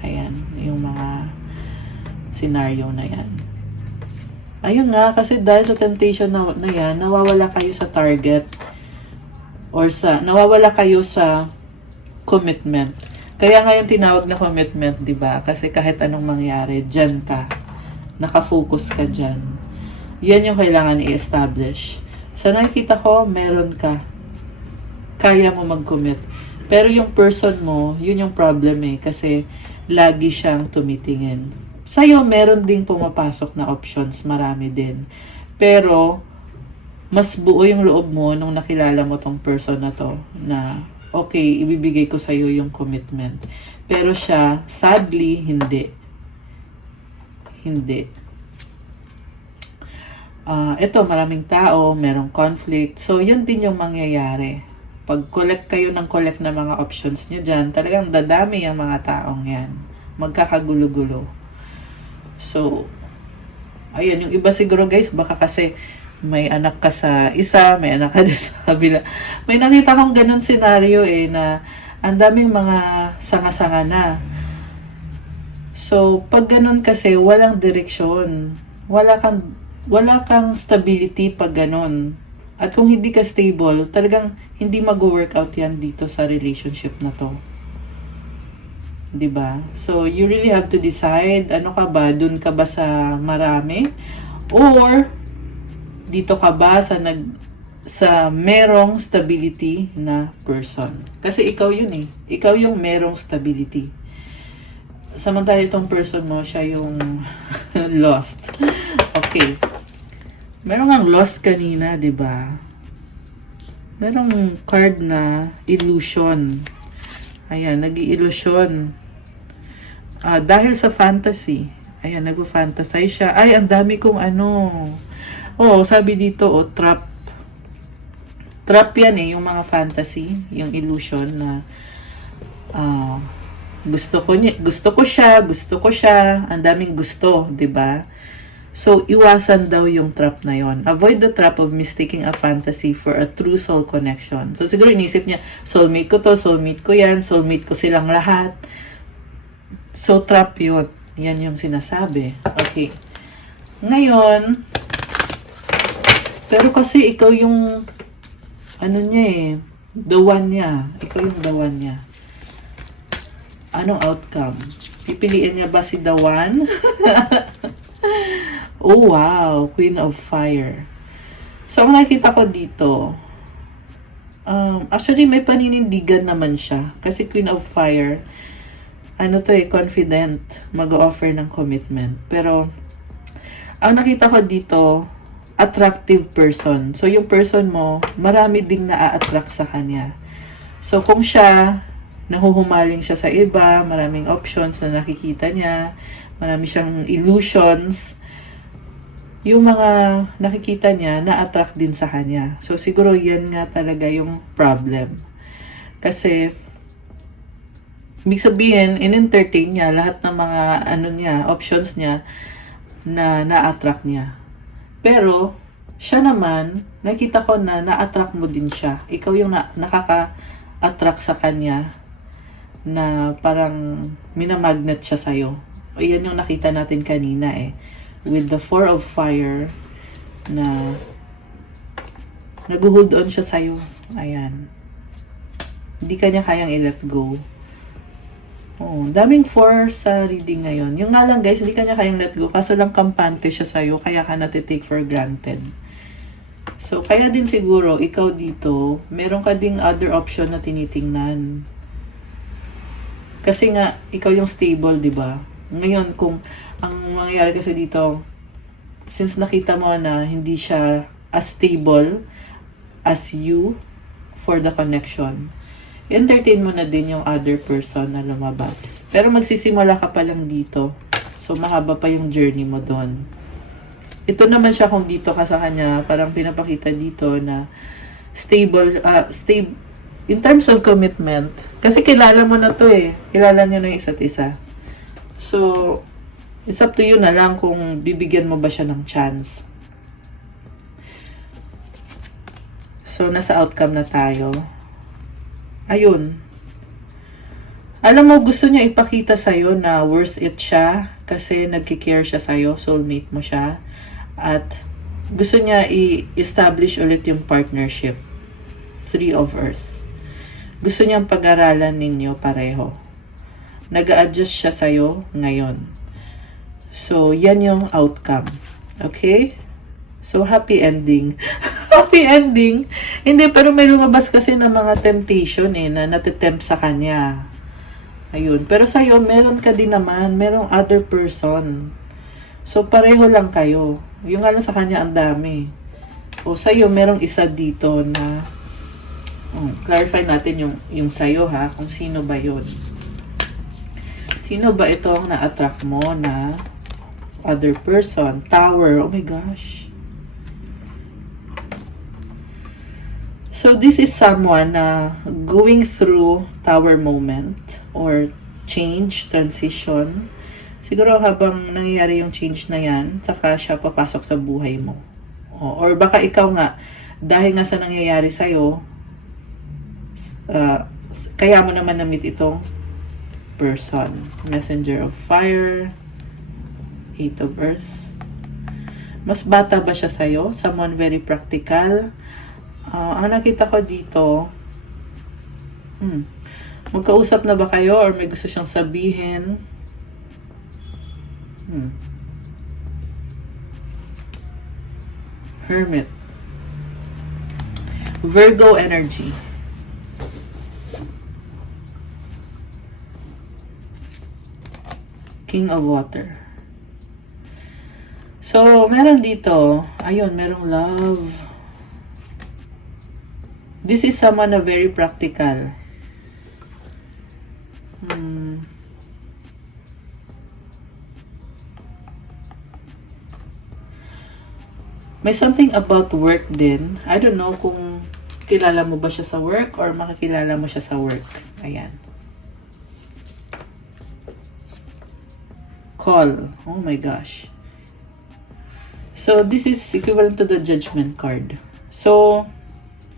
Ayan, yung mga scenario na yan. Ayun nga, kasi dahil sa temptation na yan, nawawala kayo sa target. or nawawala kayo sa commitment. Kaya ngayon tinawag na commitment, di ba? Kasi kahit anong mangyari, dyan ka. Nakafocus ka dyan. Yan yung kailangan i-establish. Sa nakikita ko, meron ka. Kaya mo mag-commit. Pero yung person mo, yun yung problem eh. Kasi lagi siyang tumitingin. Sa'yo, meron ding pumapasok na options. Marami din. Pero, mas buo yung loob mo nung nakilala mo tong person na to. Na, okay, ibibigay ko sa'yo yung commitment. Pero siya, sadly, hindi. Hindi. Ito, maraming tao, merong conflict. So, yun din yung mangyayari. Pag collect kayo ng collect na mga options nyo dyan, talagang dadami ang mga taong yan. Magkakagulo-gulo. So, ayun, yung iba siguro guys, baka kasi may anak ka sa isa, may anak ka din sa kabila. May nakita kong ganun scenario eh, na ang daming mga sanga-sanga na. So, pag ganun kasi, walang direksyon. Wala kang stability pag ganun. At kung hindi ka stable, talagang hindi mag-workout yan dito sa relationship na to. 'Di ba? So, you really have to decide, ano ka ba? Dun ka ba sa marami? Or, dito ka ba sa merong stability na person? Kasi ikaw yun eh. Ikaw yung merong stability. Samantala itong person mo, siya yung lost. Okay. Meron kang lost kanina, 'di ba? Merong card na illusion. Ayan, nag-i-illusion. Dahil sa fantasy. Ayan, nag-fantasize siya. Ay, ang dami kong sabi dito, trap. Trap yan eh, yung mga fantasy, yung illusion na gusto ko siya, ang daming gusto, 'di ba? So, iwasan daw yung trap na yon. Avoid the trap of mistaking a fantasy for a true soul connection. So, siguro inisip niya, soulmate ko to, soulmate ko yan, soulmate ko silang lahat. So, trap yun. Yan yung sinasabi. Okay. Ngayon, pero kasi ikaw yung, the one niya. Ikaw yung the one niya. Anong outcome? Pipiliin niya ba si the one? Oh, wow. Queen of Fire. So, ang nakita ko dito, actually, may paninindigan naman siya. Kasi Queen of Fire, confident, mag-offer ng commitment. Pero, ang nakita ko dito, attractive person. So, yung person mo, marami ding na-attract sa kanya. So, kung siya, nahuhumaling siya sa iba, maraming options na nakikita niya, marami siyang illusions, yung mga nakikita niya, na-attract din sa kanya. So, siguro yan nga talaga yung problem. Kasi, ibig sabihin, in-entertain niya lahat ng mga options niya na na-attract niya. Pero, siya naman, nakita ko na na-attract mo din siya. Ikaw yung nakaka-attract sa kanya na parang minamagnet siya sa'yo. O yan yung nakita natin kanina eh. With the 4 of Fire na nag-hold on siya sa'yo. Ayan. Hindi ka niya kayang i-let go. Daming 4 sa reading ngayon. Yung nga lang guys, hindi ka niya kayang let go. Kaso lang kampante siya sa'yo, kaya ka natitake for granted. So, kaya din siguro, ikaw dito, meron ka ding other option na tinitingnan. Kasi nga, ikaw yung stable, di ba? Ngayon, kung ang mangyayari kasi dito, since nakita mo na hindi siya as stable as you for the connection, entertain mo na din yung other person na lumabas. Pero magsisimula ka pa lang dito. So, mahaba pa yung journey mo doon. Ito naman siya kung dito ka sa kanya, parang pinapakita dito na stable, in terms of commitment. Kasi kilala mo na to eh. Kilala niyo na yung isa't isa. So, it's up to you na lang kung bibigyan mo ba siya ng chance. So, nasa outcome na tayo. Ayun. Alam mo, gusto niya ipakita sa'yo na worth it siya kasi nagkikare siya sa'yo, soulmate mo siya. At gusto niya i-establish ulit yung partnership. Three of Earth. Gusto niyang pag-aralan ninyo pareho. Nag-a-adjust siya sa'yo ngayon. So, yan yung outcome. Okay? So, happy ending. Happy ending. Hindi, pero may lumabas kasi ng mga temptation na natitempt sa kanya. Ayun. Pero sa'yo, meron ka din naman. Merong other person. So, pareho lang kayo. Yung nga lang sa kanya, ang dami. O, sa'yo, merong isa dito na clarify natin yung sa'yo, ha? Kung sino ba yun. Sino ba ito ang na-attract mo na other person? Tower. Oh my gosh. So, this is someone na going through tower moment or change, transition. Siguro habang nangyayari yung change na yan, saka siya papasok sa buhay mo. Or baka ikaw nga, dahil nga sa nangyayari sa'yo, kaya mo naman na-meet itong person. Messenger of Fire, Eight of Earth. Mas bata ba siya sa'yo? Someone very practical. Ang nakita ko dito, magkausap na ba kayo or may gusto siyang sabihin? Hermit. Virgo energy. King of Water. So, meron dito, ayun, merong love. This is someone na very practical. May something about work din. I don't know kung kilala mo ba siya sa work or makikilala mo siya sa work. Ayan. Call. Oh my gosh. So, this is equivalent to the Judgment card. So,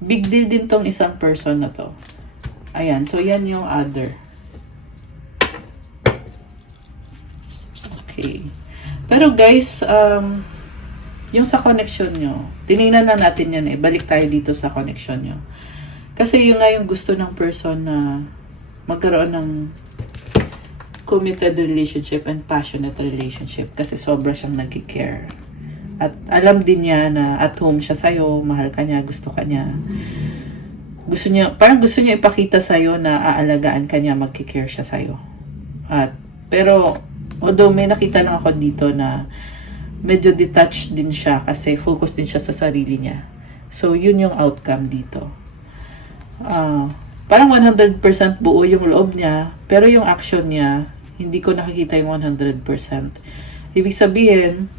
big deal din tong isang person na to. Ayan. So, yan yung other. Okay. Pero guys, yung sa connection nyo, tinignan na natin yan Balik tayo dito sa connection nyo. Kasi yung nga yung gusto ng person na magkaroon ng committed relationship and passionate relationship. Kasi sobra siyang nag-care. At alam din niya na at home siya sa'yo, mahal ka niya, gusto ka niya. Parang gusto niya ipakita sa'yo na aalagaan ka niya, magkikare siya sa'yo. Pero, although may nakita lang ako dito na medyo detached din siya kasi focus din siya sa sarili niya. So, yun yung outcome dito. Parang 100% buo yung loob niya, pero yung action niya, hindi ko nakikita yung 100%. Ibig sabihin,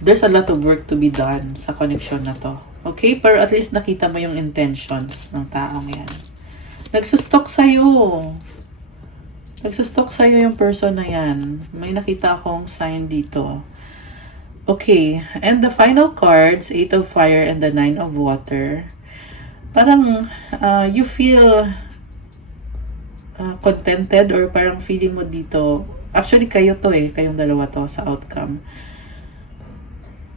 there's a lot of work to be done sa connection na to. Okay? Pero at least nakita mo yung intentions ng taong yan. Nagsustok sa'yo. Nagsustok sa'yo yung person na yan. May nakita akong sign dito. Okay. And the final cards, 8 of Fire and the 9 of Water. Parang you feel contented or parang feeling mo dito. Actually, kayo to kayong dalawa to sa outcome.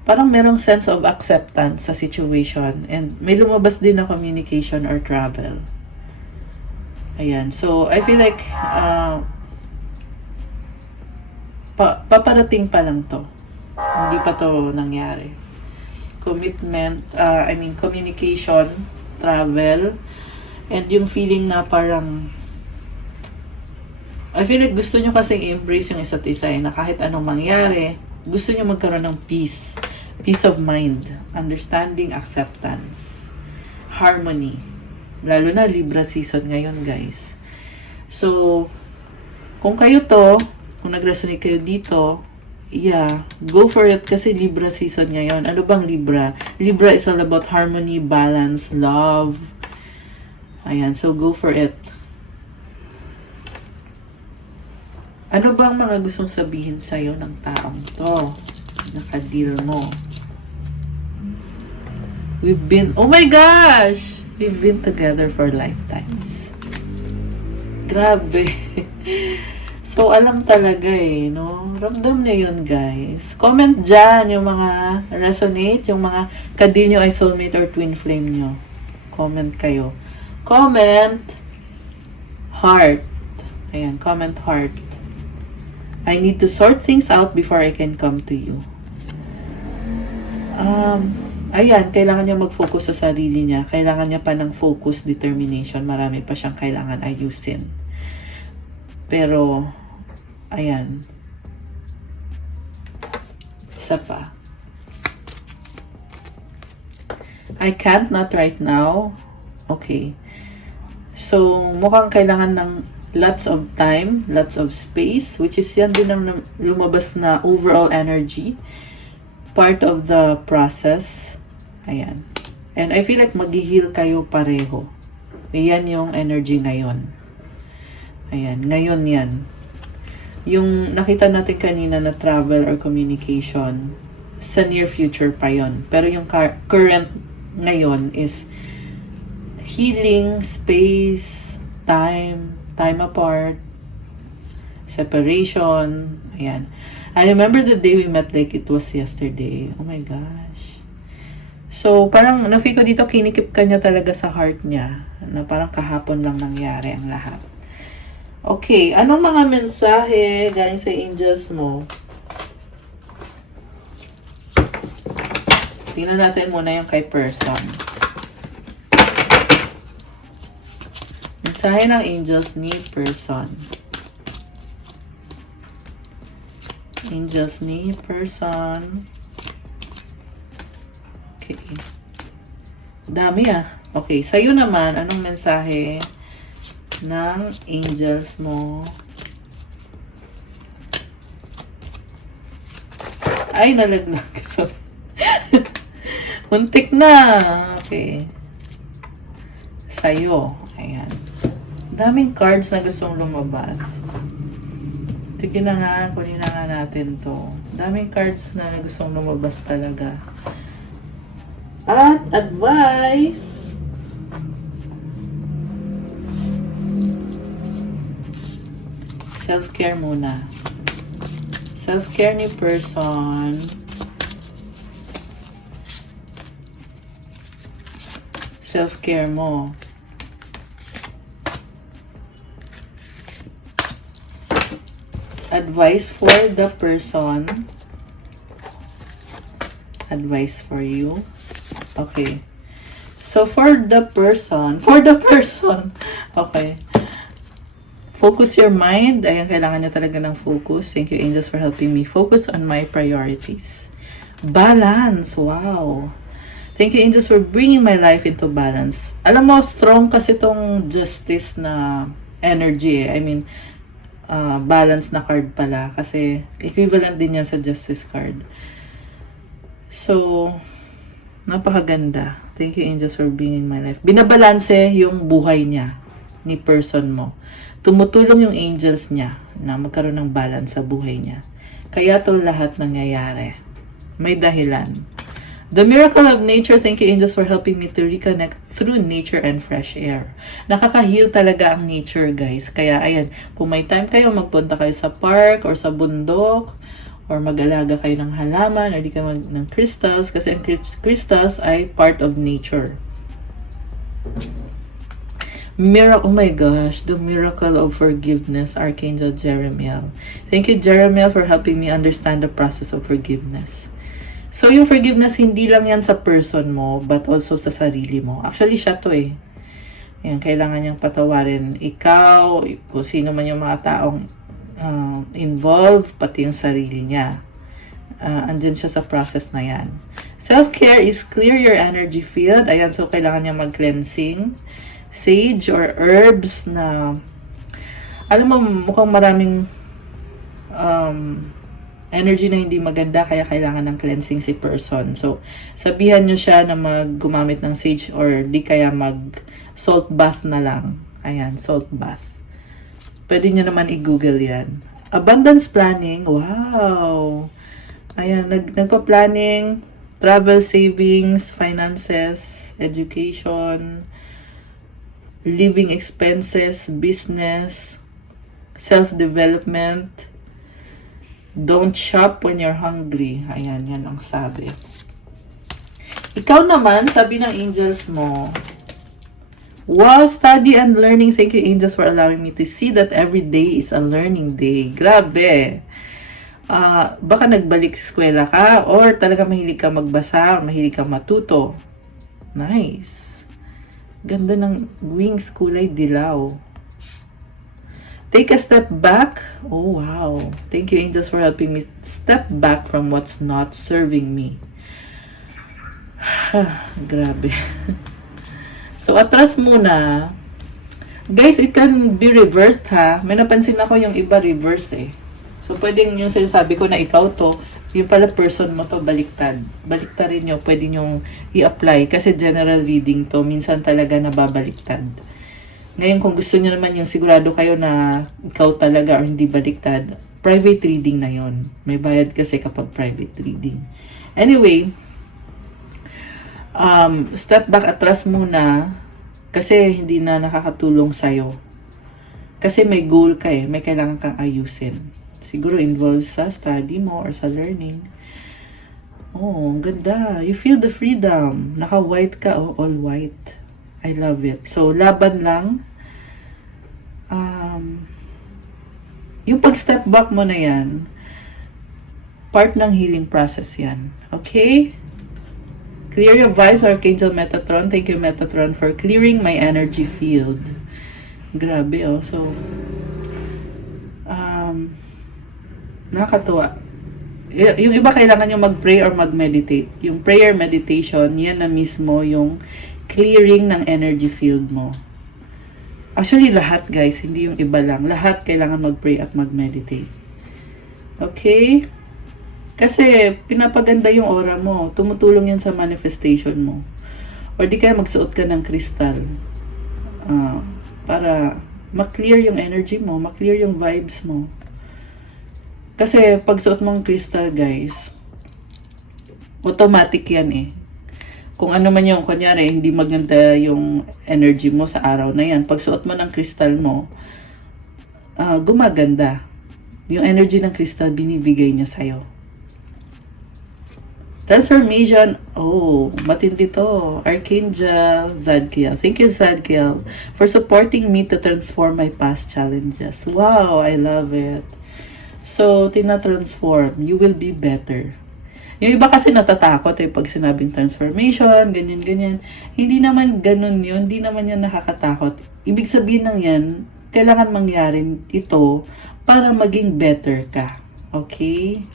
Parang merong sense of acceptance sa situation and may lumabas din na communication or travel. Ayan. So, I feel like paparating pa lang to. Hindi pa to nangyari. Commitment, communication, travel, and yung feeling na parang I feel like gusto nyo kasi i-embrace yung isa't isa na kahit anong mangyari, gusto nyo magkaroon ng peace. Peace of mind, understanding, acceptance, harmony. Lalo na Libra season ngayon, guys. So, kung kayo to, kung nag-resonate kayo dito, go for it kasi Libra season ngayon. Ano bang Libra? Libra is all about harmony, balance, love. Ayan, so go for it. Ano bang mga gustong sabihin sa'yo ng taong to? Nakadeal mo. Oh my gosh! We've been together for lifetimes. Grabe. So, alam talaga no? Ramdam na yun, guys. Comment dyan yung mga resonate, yung mga kadil nyo ay soulmate or twin flame nyo. Comment kayo. Comment heart. Ayan, comment heart. I need to sort things out before I can come to you. Ayan, kailangan niya mag-focus sa sarili niya. Kailangan niya pa ng focus, determination. Marami pa siyang kailangan ayusin. Pero, ayan. Isa pa. I can't, not right now. Okay. So, mukhang kailangan ng lots of time, lots of space, which is yan din ang lumabas na overall energy. Part of the process. Ayan. And I feel like mag-heal kayo pareho. Ayan yung energy ngayon. Ayan. Ngayon yan. Yung nakita natin kanina na travel or communication, sa near future pa yon. Pero yung current ngayon is healing, space, time apart, separation. Ayan. I remember the day we met like it was yesterday. Oh my gosh. So, parang na-feel ko dito, kinikip ka niya talaga sa heart niya. Na parang kahapon lang nangyari ang lahat. Okay, anong mga mensahe galing sa angels mo? Tingnan natin muna yung kay person. Mensahe ng angels ni person. Angels ni person. Okay. Dami ah. Okay, sa'yo naman, anong mensahe ng angels mo? Ay, nalaglag. Sorry. Muntik na. Okay. Sa'yo. Ayan. Daming cards na gustong lumabas. Sige na nga, kunin na nga natin to. Daming cards na gustong lumabas talaga. At advice. Self-care muna. Self-care ni person. Self-care mo. Advice for the person. Advice for you. Okay. So, for the person. Okay. Focus your mind. Ayan, kailangan niya talaga ng focus. Thank you, angels, for helping me focus on my priorities. Balance. Wow. Thank you, angels, for bringing my life into balance. Alam mo, strong kasi tong justice na energy. I mean, balance na card pala. Kasi, equivalent din yan sa justice card. So, napakaganda. Thank you, angels, for bringing my life. Binabalanse yung buhay niya ni person mo. Tumutulong yung angels niya na magkaroon ng balance sa buhay niya. Kaya to lahat nangyayari. May dahilan. The miracle of nature, thank you, angels, for helping me to reconnect through nature and fresh air. Nakaka-heal talaga ang nature, guys. Kaya, ayan, kung may time kayo, magpunta kayo sa park or sa bundok, or mag-alaga kayo ng halaman, or di kayo ng crystals, kasi ang crystals ay part of nature. Oh my gosh, the miracle of forgiveness, Archangel Jeremiel. Thank you, Jeremiel, for helping me understand the process of forgiveness. So, yung forgiveness, hindi lang yan sa person mo, but also sa sarili mo. Actually, siya to eh. Yan, kailangan niyang patawarin ikaw, kung sino man yung mga taong involved, pati yung sarili niya. Andyan siya sa process na yan. Self-care is clear your energy field. Ayan, so kailangan niya mag-cleansing. Sage or herbs na, alam mo, mukhang maraming energy na hindi maganda, kaya kailangan ng cleansing si person. So, sabihan nyo siya na gumamit ng sage or di kaya salt bath na lang. Ayan, salt bath. Pwede nyo naman i-google yan. Abundance planning. Wow! Ayan, nagpa-planning, travel savings, finances, education, living expenses, business, self-development. Don't shop when you're hungry. Ayan, yan ang sabi. Ikaw naman, sabi ng angels mo, Wow, study and learning. Thank you, angels, for allowing me to see that every day is a learning day. Grabe. Baka nagbalik sa eskwela ka or talaga mahilig ka magbasa, mahilig ka matuto. Nice. Ganda ng wings, kulay dilaw. Take a step back. Oh, wow. Thank you, angels, for helping me step back from what's not serving me. Grabe. So, atras muna. Guys, it can be reversed, ha? May napansin ako yung iba reverse, eh. So, pwedeng yung sinasabi ko na ikaw to, yung pala person mo to, baliktad. Baliktarin nyo, pwede nyo i-apply. Kasi general reading to, minsan talaga nababaliktad. Ngayon, kung gusto nyo naman yung sigurado kayo na ikaw talaga or hindi baliktad, private reading na yon. May bayad kasi kapag private reading. Anyway, step back, atras muna kasi hindi na nakakatulong sa'yo. Kasi may goal ka eh, may kailangan kang ayusin. Siguro involved sa study mo or sa learning. Oh, ang ganda. You feel the freedom. Naka-white ka, oh, all white. I love it. So, laban lang. Yung pag-step back mo na yan, part ng healing process yan. Okay? Clear your vibes, Archangel Metatron. Thank you, Metatron, for clearing my energy field. Grabe, oh. So, nakakatuwa. Yung iba kailangan yung mag-pray or mag-meditate. Yung prayer meditation, yan na mismo yung clearing ng energy field mo. Actually, lahat, guys. Hindi yung iba lang. Lahat kailangan mag-pray at mag-meditate. Okay? Kasi, pinapaganda yung aura mo. Tumutulong yan sa manifestation mo. Or di kaya magsuot ka ng kristal. Para ma-clear yung energy mo, ma-clear yung vibes mo. Kasi, pag suot mong kristal, guys, automatic yan eh. Kung ano man yung, kunyari, hindi maganda yung energy mo sa araw na yan, pag suot mo ng kristal mo, gumaganda. Yung energy ng kristal, binibigay niya sa'yo. Transformation. Oh, matindi to. Archangel Zadkiel. Thank you, Zadkiel, for supporting me to transform my past challenges. Wow, I love it. So, tina-transform. You will be better. Yung iba kasi natatakot pag sinabing transformation, ganyan-ganyan. Hindi naman ganun yun. Hindi naman yan nakakatakot. Ibig sabihin ng yan, kailangan mangyari ito para maging better ka. Okay?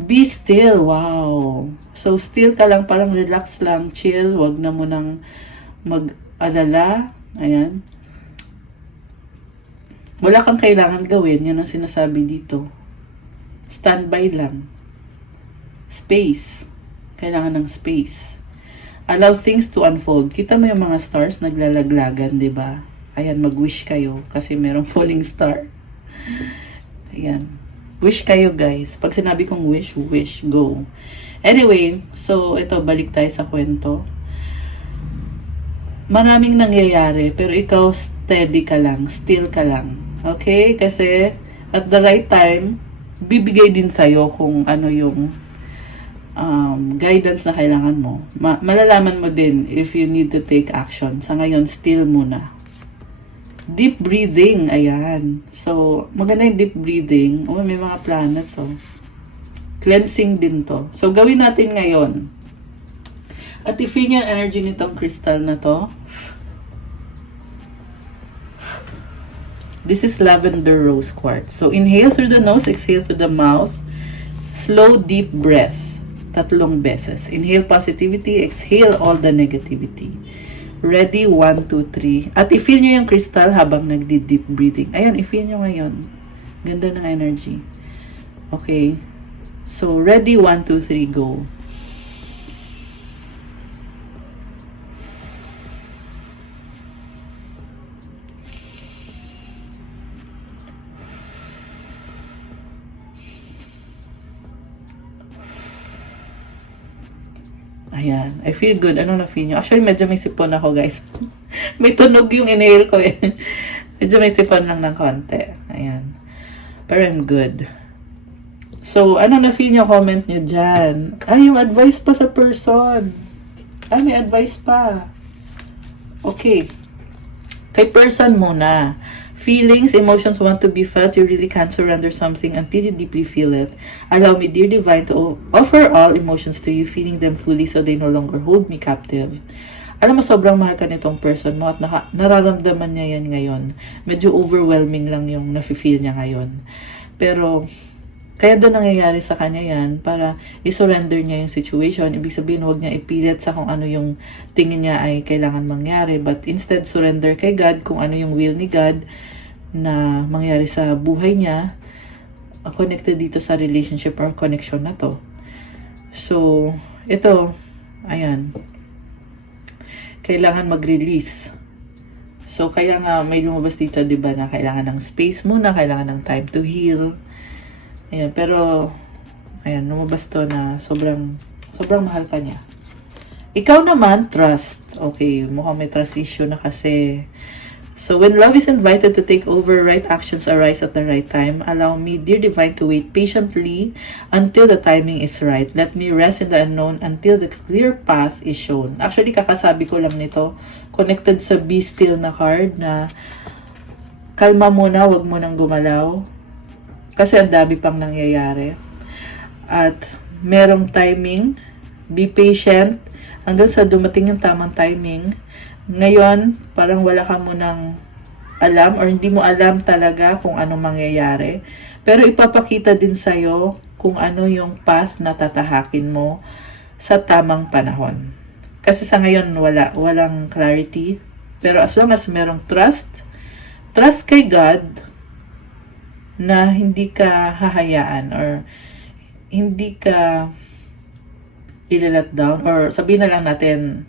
Be still. Wow. So, still ka lang, parang relax lang, chill. Wag na mo nang mag-alala. Ayan. Wala kang kailangan gawin. Yan ang sinasabi dito. Standby lang. Space. Kailangan ng space. Allow things to unfold. Kita mo yung mga stars naglalaglagan, di ba? Ayan, mag-wish kayo kasi merong falling star. Ayan. Wish kayo, guys. Pag sinabi kong wish, wish, go. Anyway, so ito, balik tayo sa kwento. Maraming nangyayari, pero ikaw steady ka lang, still ka lang. Okay? Kasi at the right time, bibigay din sa'yo kung ano yung guidance na kailangan mo. Malalaman mo din if you need to take action. Sa ngayon, still muna. Deep breathing, ayan. So, maganda yung deep breathing. Oh, may mga planets, oh. Cleansing din to. So, gawin natin ngayon. At i-feel yung energy nitong crystal na to. This is lavender rose quartz. So, inhale through the nose, exhale through the mouth. Slow, deep breath. 3 beses. Inhale positivity, exhale all the negativity. Ready? 1, 2, 3. At i-feel nyo yung crystal habang nagdi-deep breathing. Ayan, i-feel nyo ngayon. Ganda ng energy. Okay. So, ready? 1, 2, 3, go. Ayan. I feel good. Ano na-feel nyo? Actually, medyo may sipon ako, guys. May tunog yung inhale ko eh. Medyo may sipon lang ng konti. Ayan. Pero I'm good. So, ano na-feel nyo? Comment nyo dyan. Ay, yung advice pa sa person. Ay, may advice pa. Okay. Kay person muna. Feelings, emotions want to be felt. You really can't surrender something until you deeply feel it. Allow me, dear divine, to offer all emotions to you, feeling them fully so they no longer hold me captive. Alam mo, sobrang mahal ka nitong person mo at nararamdaman niya yan ngayon. Medyo overwhelming lang yung nafe-feel niya ngayon. Pero, kaya doon nangyayari sa kanya yan para i-surrender niya yung situation. Ibig sabihin, huwag niya ipilit sa kung ano yung tingin niya ay kailangan mangyari. But instead, surrender kay God kung ano yung will ni God na mangyari sa buhay niya, connected dito sa relationship or connection na to. So, ito, ayan, kailangan mag-release. So, kaya nga may lumabas dito, di ba, na kailangan ng space muna, kailangan ng time to heal. Ayan, pero, ayan, lumabas to na sobrang mahal ka niya. Ikaw naman, trust. Okay, mukhang may trust issue na kasi. So, when love is invited to take over, right actions arise at the right time. Allow me, dear divine, to wait patiently until the timing is right. Let me rest in the unknown until the clear path is shown. Actually, kakasabi ko lang nito, connected sa Be Still na card na kalma muna, wag mo nang gumalaw. Kasi ang dami pang nangyayari. At merong timing. Be patient. Hanggang sa dumating yung tamang timing. Ngayon, parang wala ka munang alam or hindi mo alam talaga kung ano mangyayari. Pero ipapakita din sa'yo kung ano yung path na tatahakin mo sa tamang panahon. Kasi sa ngayon, walang clarity. Pero as long as merong trust kay God, na hindi ka hahayaan or hindi ka ilalat down or sabihin na lang natin,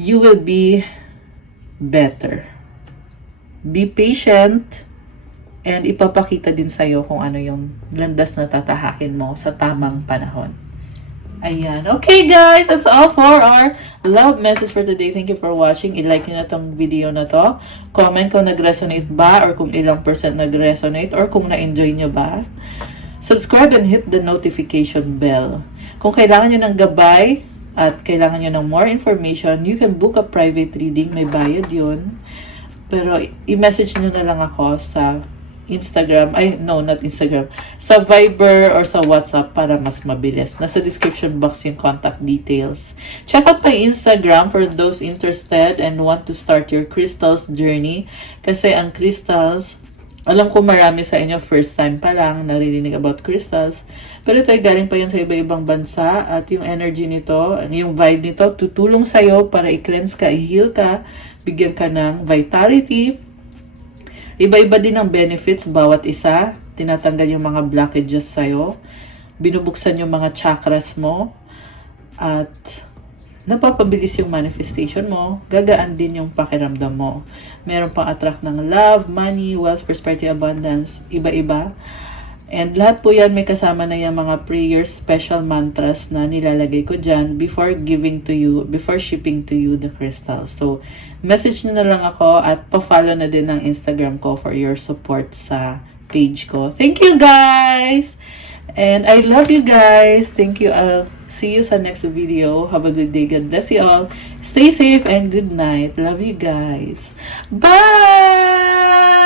you will be better. Be patient and ipapakita din sa'yo kung ano yung landas na tatahakin mo sa tamang panahon. Ayan. Okay guys, that's all for our love message for today. Thank you for watching. I-like nyo na tong video na to. Comment kung nag-resonate ba or kung ilang percent nag-resonate or kung na-enjoy nyo ba. Subscribe and hit the notification bell. Kung kailangan nyo ng gabay at kailangan nyo ng more information, you can book a private reading. May bayad yun. Pero i-message nyo na lang ako sa Instagram, not Instagram, sa Viber or sa WhatsApp para mas mabilis. Nasa description box yung contact details. Check out my Instagram for those interested and want to start your crystals journey. Kasi ang crystals, alam ko marami sa inyo first time pa lang naririnig about crystals. Pero ito ay galing pa yan sa iba-ibang bansa at yung energy nito, yung vibe nito, tutulong sa'yo para i-cleanse ka, i-heal ka, bigyan ka ng vitality. Iba-iba din ang benefits bawat isa. Tinatanggal yung mga blockages sa'yo. Binubuksan yung mga chakras mo. At napapabilis yung manifestation mo. Gagaan din yung pakiramdam mo. Meron pang attract ng love, money, wealth, prosperity, abundance. Iba-iba. And lahat po yan may kasama na yung mga prayers, special mantras na nilalagay ko dyan before giving to you, before shipping to you the crystals. So, message nyo na lang ako at pa-follow na din ang Instagram ko for your support sa page ko. Thank you guys! And I love you guys! Thank you. I'll see you sa next video. Have a good day. God bless you all. Stay safe and good night. Love you guys. Bye!